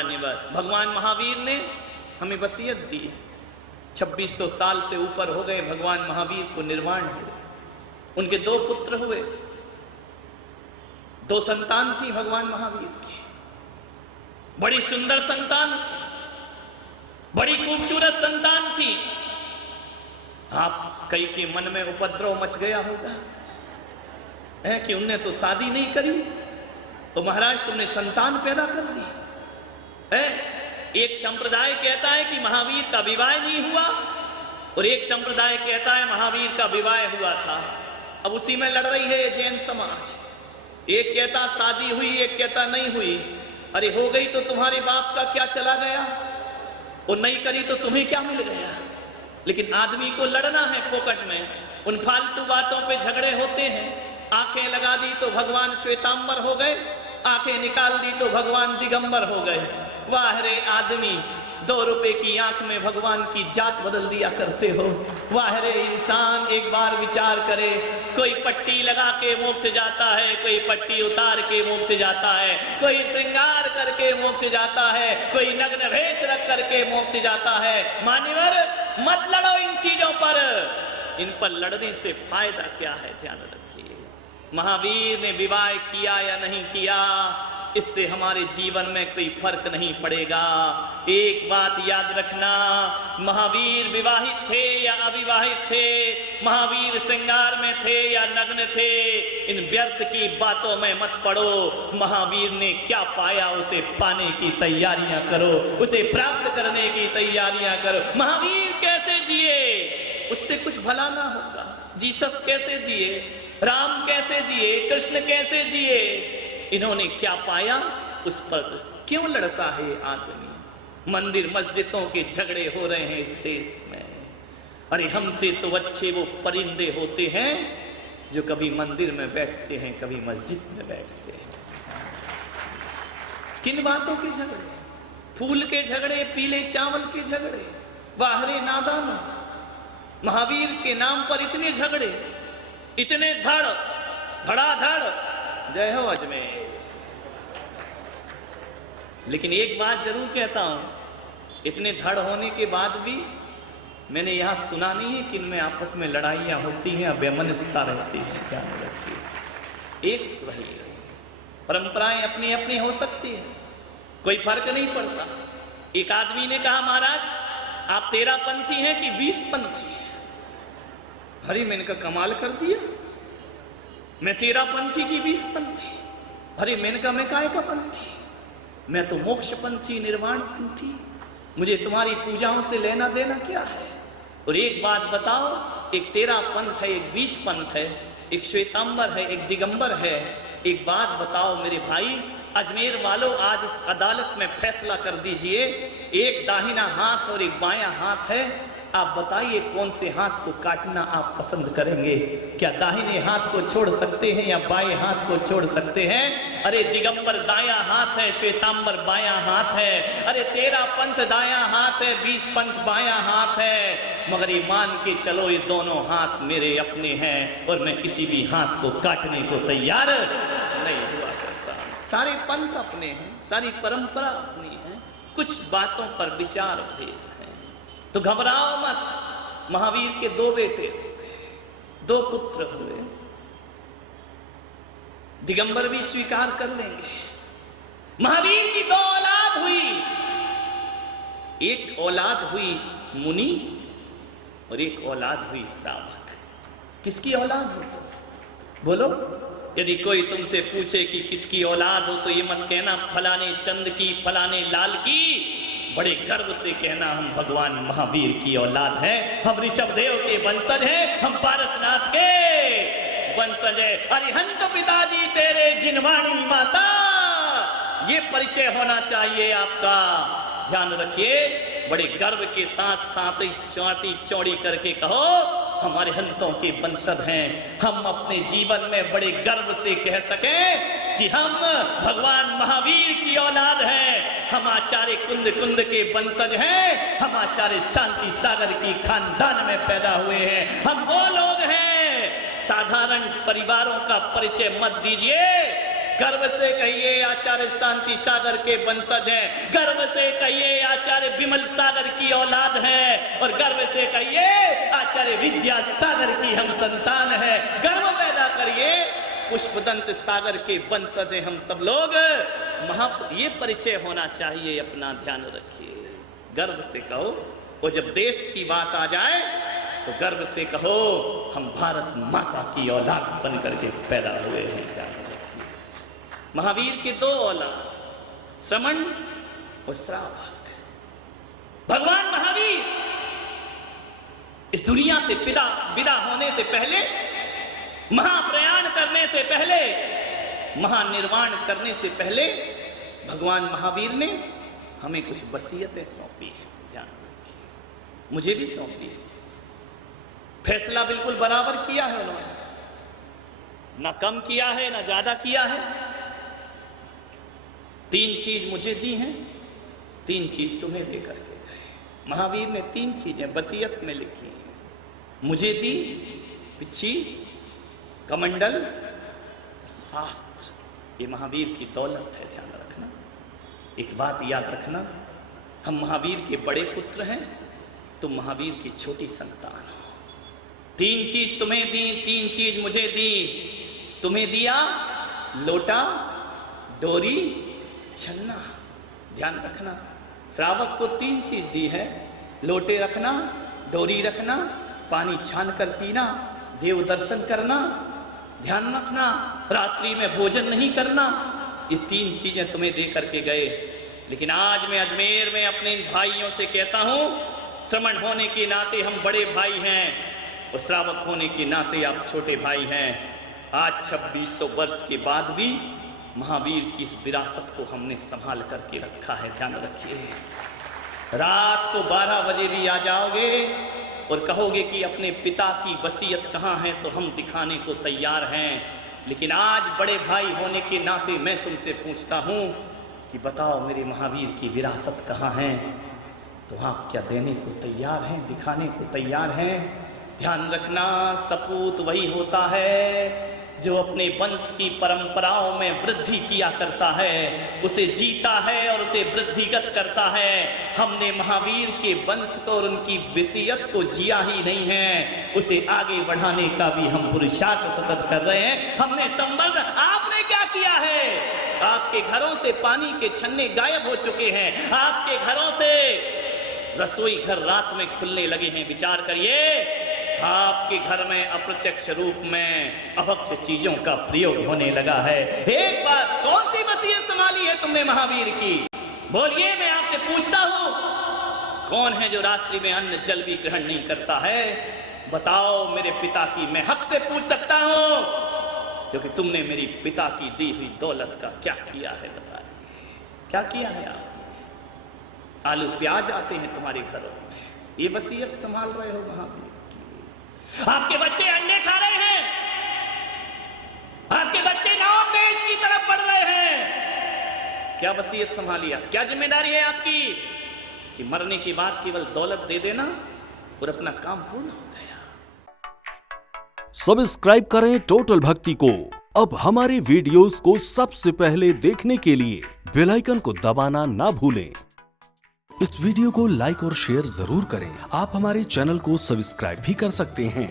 मान्यवर भगवान महावीर ने हमें वसीयत दी। 2600 साल से ऊपर हो गए भगवान महावीर को निर्वाण हुए। उनके 2 पुत्र हुए, 2 संतान थी भगवान महावीर की। बड़ी सुंदर संतान थी, बड़ी खूबसूरत संतान थी। आप कई के मन में उपद्रव मच गया होगा है कि उनने तो शादी नहीं करी, तो महाराज तुमने संतान पैदा कर दी है। एक संप्रदाय कहता है कि महावीर का विवाह नहीं हुआ और एक संप्रदाय कहता है महावीर का विवाह हुआ था। अब उसी में लड़ रही है जैन समाज। एक कहता शादी हुई, एक कहता नहीं हुई। अरे हो गई तो तुम्हारे बाप का क्या चला गया, और नहीं करी तो तुम्हें क्या मिल गया। लेकिन आदमी को लड़ना है फोकट में, उन फालतू बातों पे झगड़े होते हैं। आंखें लगा दी तो भगवान श्वेतांबर हो गए, आंखें निकाल दी तो भगवान दिगंबर हो गए। वाह रे आदमी, 2 रुपए की आंख में भगवान की जात बदल दिया करते हो। वाह रे इंसान, एक बार विचार करे। कोई पट्टी लगा के मोक्ष जाता है, कोई पट्टी उतार के मोक्ष जाता है, कोई श्रृंगार करके मोक्ष जाता है, कोई नग्न वेश रख करके मोक्ष जाता है। मान्यवर मत लड़ो इन चीजों पर, इन पर लड़ने से फायदा क्या है, ध्यान रखिए। महावीर ने विवाह किया या नहीं किया, इससे हमारे जीवन में कोई फर्क नहीं पड़ेगा। एक बात याद रखना, महावीर विवाहित थे या अविवाहित थे, महावीर श्रृंगार में थे या नग्न थे, इन व्यर्थ की बातों में मत पड़ो। महावीर ने क्या पाया उसे पाने की तैयारियां करो, उसे प्राप्त करने की तैयारियां करो। महावीर कैसे जिए, उससे कुछ भला ना होगा। जीसस कैसे जिए, राम कैसे जिए, कृष्ण कैसे जिए, इन्होंने क्या पाया, उस पर क्यों लड़ता है आदमी। मंदिर मस्जिदों के झगड़े हो रहे हैं इस देश में। अरे हमसे तो अच्छे वो परिंदे होते हैं जो कभी मंदिर में बैठते हैं, कभी मस्जिद में बैठते हैं। किन बातों के झगड़े, फूल के झगड़े, पीले चावल के झगड़े। बाहरे नादान, महावीर के नाम पर इतने झगड़े, इतने धड़ाधड़। जय हो अजमेर। लेकिन एक बात जरूर कहता हूं, इतने धड़ होने के बाद भी मैंने यहां सुना नहीं है कि इनमें आपस में लड़ाइयां होती हैं, वैमनस्यता रहती है, क्या रहती है। एक रही परंपराएं अपनी अपनी हो सकती है, कोई फर्क नहीं पड़ता। एक आदमी ने कहा महाराज आप 13 पंथी हैं कि 20 पंथी? अरे मैंने कहा कमाल कर दिया, मैं 13 पंथी की 20 पंथी? अरे मैंने कहा मैं काहे का पंथी, मैं तो मोक्ष पंथी, निर्वाण पंथी, मुझे तुम्हारी पूजाओं से लेना देना क्या है। और एक बात बताओ, एक 13 पंथ है, एक 20 पंथ है, एक श्वेतांबर है, एक दिगंबर है। एक बात बताओ मेरे भाई अजमेर वालों, आज इस अदालत में फैसला कर दीजिए, एक दाहिना हाथ और एक बायां हाथ है, आप बताइए कौन से हाथ को काटना आप पसंद करेंगे। क्या दाहिने हाथ को छोड़ सकते हैं या बाएं हाथ को छोड़ सकते हैं? अरे दिगंबर दायां हाथ है, श्वेतांबर बायां हाथ है। अरे 13 पंथ दायां हाथ है, 20 पंथ बायां हाथ है। मगर ये मान के चलो ये दोनों हाथ मेरे अपने हैं और मैं किसी भी हाथ को काटने को तैयार नहीं हुआ करता। सारे पंथ अपने हैं, सारी परंपरा अपनी है, कुछ बातों पर विचार भेद है। तो घबराओ मत। महावीर के 2 बेटे, 2 पुत्र हुए। दिगंबर भी स्वीकार कर लेंगे। महावीर की 2 औलाद हुई, एक औलाद हुई मुनि और एक औलाद हुई श्रावक। किसकी औलाद हो तो बोलो। यदि कोई तुमसे पूछे कि किसकी औलाद हो तो ये मत कहना फलाने चंद की, फलाने लाल की। बड़े गर्व से कहना हम भगवान महावीर की औलाद हैं, हम ऋषभदेव के वंशज हैं, हम पारसनाथ के वंशज हैं। अरिहंत पिताजी तेरे जिनवाणी माता, ये परिचय होना चाहिए आपका। ध्यान रखिए, बड़े गर्व के साथ साथ चौटी चौड़ी करके कहो हम अरिहंतों के वंशज हैं। हम अपने जीवन में बड़े गर्व से कह सकें कि हम भगवान महावीर की औलाद हैं, हम आचार्य कुंद के वंशज हैं, हम आचार्य शांति सागर की खानदान में पैदा हुए हैं। हम वो लोग हैं, साधारण परिवारों का परिचय मत दीजिए। गर्व से कहिए आचार्य शांति सागर के वंशज हैं, गर्व से कहिए आचार्य विमल सागर की औलाद है, और गर्व से कहिए आचार्य विद्या सागर की हम संतान है। गर्व पैदा करिए, पुष्पदंत सागर के वंशज हैं हम सब लोग। ये परिचय होना चाहिए, अपना ध्यान रखिए। गर्व से कहो, और जब देश की बात आ जाए तो गर्व से कहो हम भारत माता की औलाद बन करके पैदा हुए हैं। ध्यान रखिए, महावीर के दो औलाद, श्रमण और श्रावक। भगवान महावीर इस दुनिया से विदा होने से पहले, महाप्रयाण करने से पहले, महानिर्वाण करने से पहले भगवान महावीर ने हमें कुछ वसीयतें सौंपी है। ध्यान रखिए, मुझे भी सौंपी है। फैसला बिल्कुल बराबर किया है उन्होंने, ना कम किया है ना ज्यादा किया है। 3 चीज मुझे दी हैं, 3 चीज तुम्हें दे करके गए। महावीर ने 3 चीजें वसीयत में लिखी हैं, मुझे दी, पिच्छी, कमंडल, शास्त्र। ये महावीर की दौलत है, ध्यान रखना। एक बात याद रखना, हम महावीर के बड़े पुत्र हैं, तुम महावीर की छोटी संतान हो। 3 चीज तुम्हें दी, 3 चीज मुझे दी। तुम्हें दिया लोटा, डोरी, छन्ना। ध्यान रखना, श्रावक को 3 चीज दी है, लोटे रखना, डोरी रखना, पानी छान कर पीना, देव दर्शन करना। ध्यान रखना, रात्रि में भोजन नहीं करना। ये 3 चीजें तुम्हें दे करके गए। लेकिन आज मैं अजमेर में अपने इन भाइयों से कहता हूं, श्रमण होने के नाते हम बड़े भाई हैं, और श्रावक होने के नाते आप छोटे भाई हैं। आज 2600 वर्ष के बाद भी महावीर की इस विरासत को हमने संभाल करके रखा है। ध्यान रखिए, रात को 12 बजे भी आ जाओगे और कहोगे कि अपने पिता की वसीयत कहाँ है, तो हम दिखाने को तैयार हैं। लेकिन आज बड़े भाई होने के नाते मैं तुमसे पूछता हूँ कि बताओ मेरे महावीर की विरासत कहाँ है, तो आप क्या देने को तैयार हैं, दिखाने को तैयार हैं? ध्यान रखना, सपूत वही होता है जो अपने वंश की परंपराओं में वृद्धि किया करता है, उसे जीता है और उसे वृद्धिगत करता है। हमने महावीर के वंश को और उनकी वसीयत को जिया ही नहीं है, उसे आगे बढ़ाने का भी हम पुरुषार्थ सतत कर रहे हैं। हमने संवर्धन, आपने क्या किया है? आपके घरों से पानी के छन्ने गायब हो चुके हैं, आपके घरों से रसोई घर रात में खुलने लगे हैं। विचार करिए, आपके घर में अप्रत्यक्ष रूप में अभक्ष्य चीजों का प्रयोग होने लगा है। एक बार कौन सी वसीयत संभाली है तुमने महावीर की? बोलिए, मैं आपसे पूछता हूं, कौन है जो रात्रि में अन्न जल भी ग्रहण नहीं करता है? बताओ मेरे पिता की, मैं हक से पूछ सकता हूं, क्योंकि तुमने मेरी पिता की दी हुई दौलत का क्या किया है? बताइए, क्या किया है आपने? आलू प्याज आते हैं तुम्हारे घरों में, ये वसीयत संभाल रहे हो महावीर। आपके बच्चे अंडे खा रहे हैं, आपके बच्चे नॉन वेज की तरफ बढ़ रहे हैं। क्या वसीयत संभाली? क्या जिम्मेदारी है आपकी कि मरने के बाद केवल दौलत दे देना और अपना काम पूर्ण हो गया? सब्सक्राइब करें टोटल भक्ति को। अब हमारे वीडियोस को सबसे पहले देखने के लिए बेल आइकन को दबाना ना भूलें। इस वीडियो को लाइक और शेयर जरूर करें। आप हमारे चैनल को सब्सक्राइब भी कर सकते हैं।